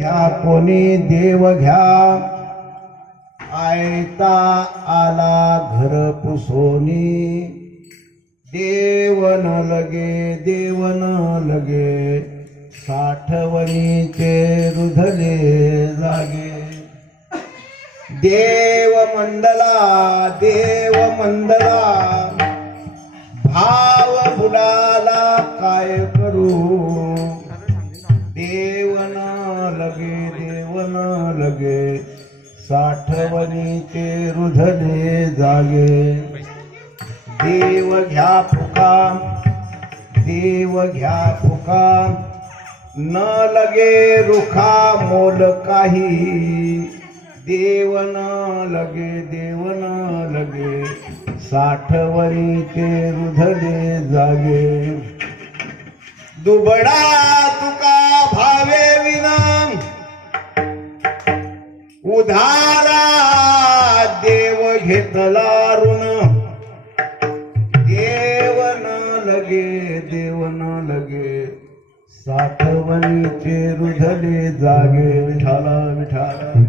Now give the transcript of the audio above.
घ्या कोणी देव घ्या. आयता आला घर पुसोनी. देवन लगे देवन लगे. साठवणीचे रुधले जागे. देव मंडला देव मंडला. भाव बुडाला काय करू? लगे साठवणीचे रुधले जागे. देव घ्या फुका देव घ्या फुका न लगे रुखा मोल काही. देव न लगे देव न लगे साठवणीचे रुधले जागे. दुबडा तुका भावे उधारा देव घेतला ऋण. न लगे देव न लगे. साठवणीचे रुधले जागे विठाला विठाला